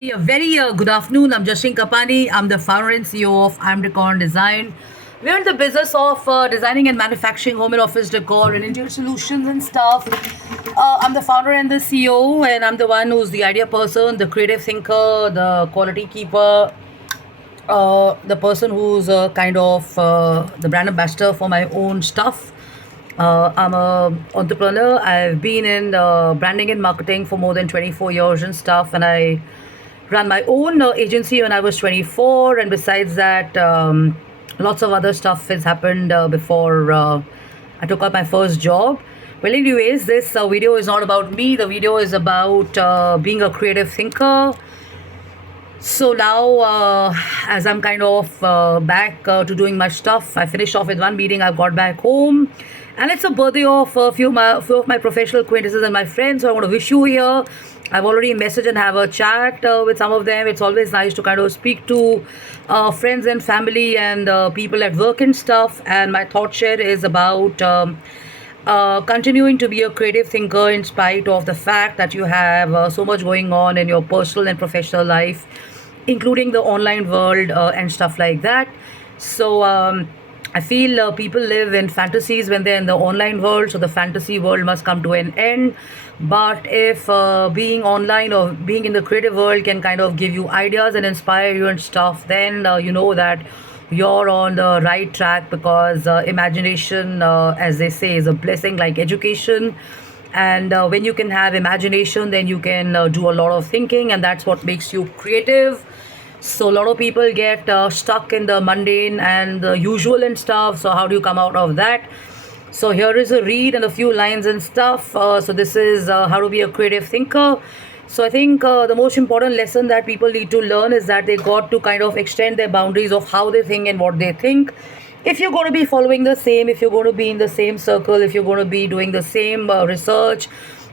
A very good afternoon. I'm Jashin Kapani. I'm the founder and CEO of I'm Decor Design. We're in the business of designing and manufacturing home and office decor and interior solutions and stuff. I'm the founder and the CEO, and I'm the one who's the idea person, the creative thinker, the quality keeper, the person who's kind of the brand ambassador for my own stuff. I'm a entrepreneur. I've been in branding and marketing for more than 24 years and stuff, and I ran my own agency when I was 24. And besides that, lots of other stuff has happened before I took up my first job. Well, anyways, this video is not about me. The video is about being a creative thinker. So now, as I'm kind of back to doing my stuff, I finished off with one meeting. I got back home, and it's a birthday of few of my professional acquaintances and my friends. So I want to wish you here. I've already messaged and have a chat with some of them. It's always nice to kind of speak to friends and family and people at work and stuff. And my thought share is about. Continuing to be a creative thinker in spite of the fact that you have so much going on in your personal and professional life, including the online world and stuff like that. So I feel people live in fantasies when they're in the online world, so the fantasy world must come to an end. But if being online or being in the creative world can kind of give you ideas and inspire you and stuff, then you know that you're on the right track, because imagination, as they say, is a blessing like education. And when you can have imagination, then you can do a lot of thinking, and that's what makes you creative. So a lot of people get stuck in the mundane and the usual and stuff. So how do you come out of that? So here is a read and a few lines and stuff. So this is how to be a creative thinker. So I think the most important lesson that people need to learn is that they got to kind of extend their boundaries of how they think and what they think. If you're going to be following the same, if you're going to be in the same circle, if you're going to be doing the same research,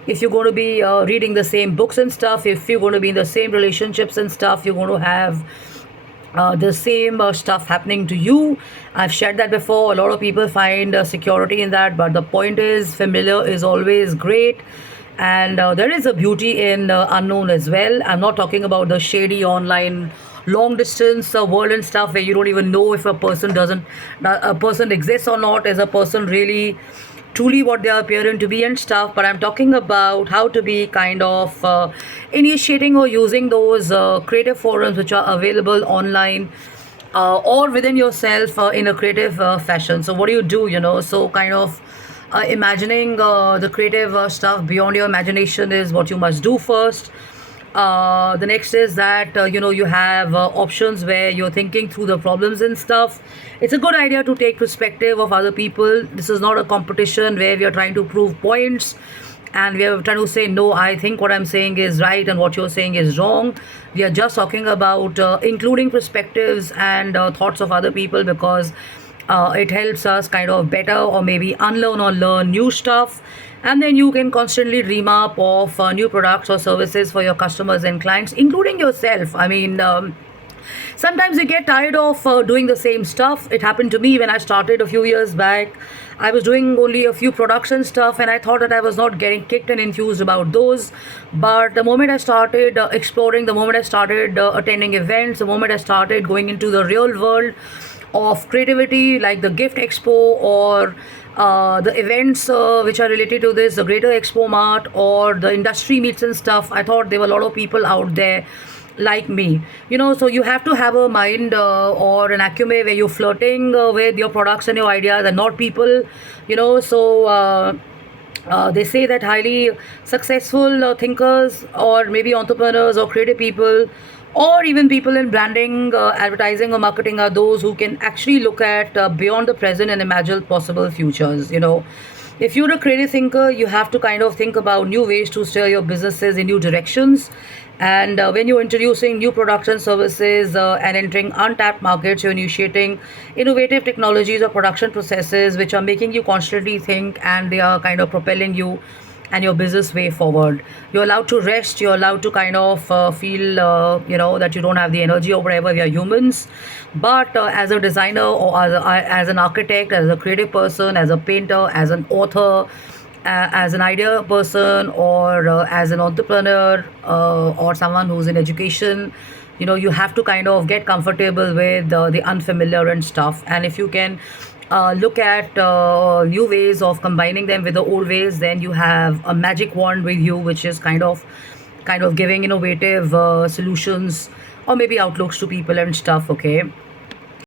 if you're going to be reading the same books and stuff, if you're going to be in the same relationships and stuff, you're going to have the same stuff happening to you. I've shared that before. A lot of people find security in that, but the point is, familiar is always great. And there is a beauty in unknown as well. I'm not talking about the shady online long distance world and stuff where you don't even know if a person exists or not. Is a person really truly what they are appearing to be and stuff? But I'm talking about how to be kind of initiating or using those creative forums which are available online, or within yourself in a creative fashion. So what do you do, so kind of imagining the creative stuff beyond your imagination is what you must do first. The next is that you have options where you're thinking through the problems and stuff. It's a good idea to take perspective of other people. This is not a competition where we are trying to prove points and we are trying to say, no, I think what I'm saying is right and what you're saying is wrong. We are just talking about including perspectives and thoughts of other people, because it helps us kind of better or maybe unlearn or learn new stuff. And then you can constantly dream up of new products or services for your customers and clients, including yourself. I mean, sometimes you get tired of doing the same stuff. It happened to me when I started a few years back. I was doing only a few production stuff, and I thought that I was not getting kicked and enthused about those. But the moment I started exploring, the moment I started attending events, the moment I started going into the real world of creativity, like the gift expo or the events which are related to this, the greater expo mart or the industry meets and stuff, I thought there were a lot of people out there like me. So you have to have a mind or an acumen where you're flirting with your products and your ideas and not people. So they say that highly successful thinkers or maybe entrepreneurs or creative people, or even people in branding, advertising or marketing, are those who can actually look at beyond the present and imagine possible futures. If you're a creative thinker, you have to kind of think about new ways to steer your businesses in new directions. And when you're introducing new products and services and entering untapped markets, you're initiating innovative technologies or production processes which are making you constantly think, and they are kind of propelling you and your business way forward. You're allowed to rest. You're allowed to kind of feel, that you don't have the energy or whatever. We are humans. But as a designer or as an architect, as a creative person, as a painter, as an author, as an idea person, or as an entrepreneur, or someone who's in education, you have to kind of get comfortable with the unfamiliar and stuff. And if you can look at new ways of combining them with the old ways, then you have a magic wand with you, which is kind of giving innovative solutions or maybe outlooks to people and stuff. Okay.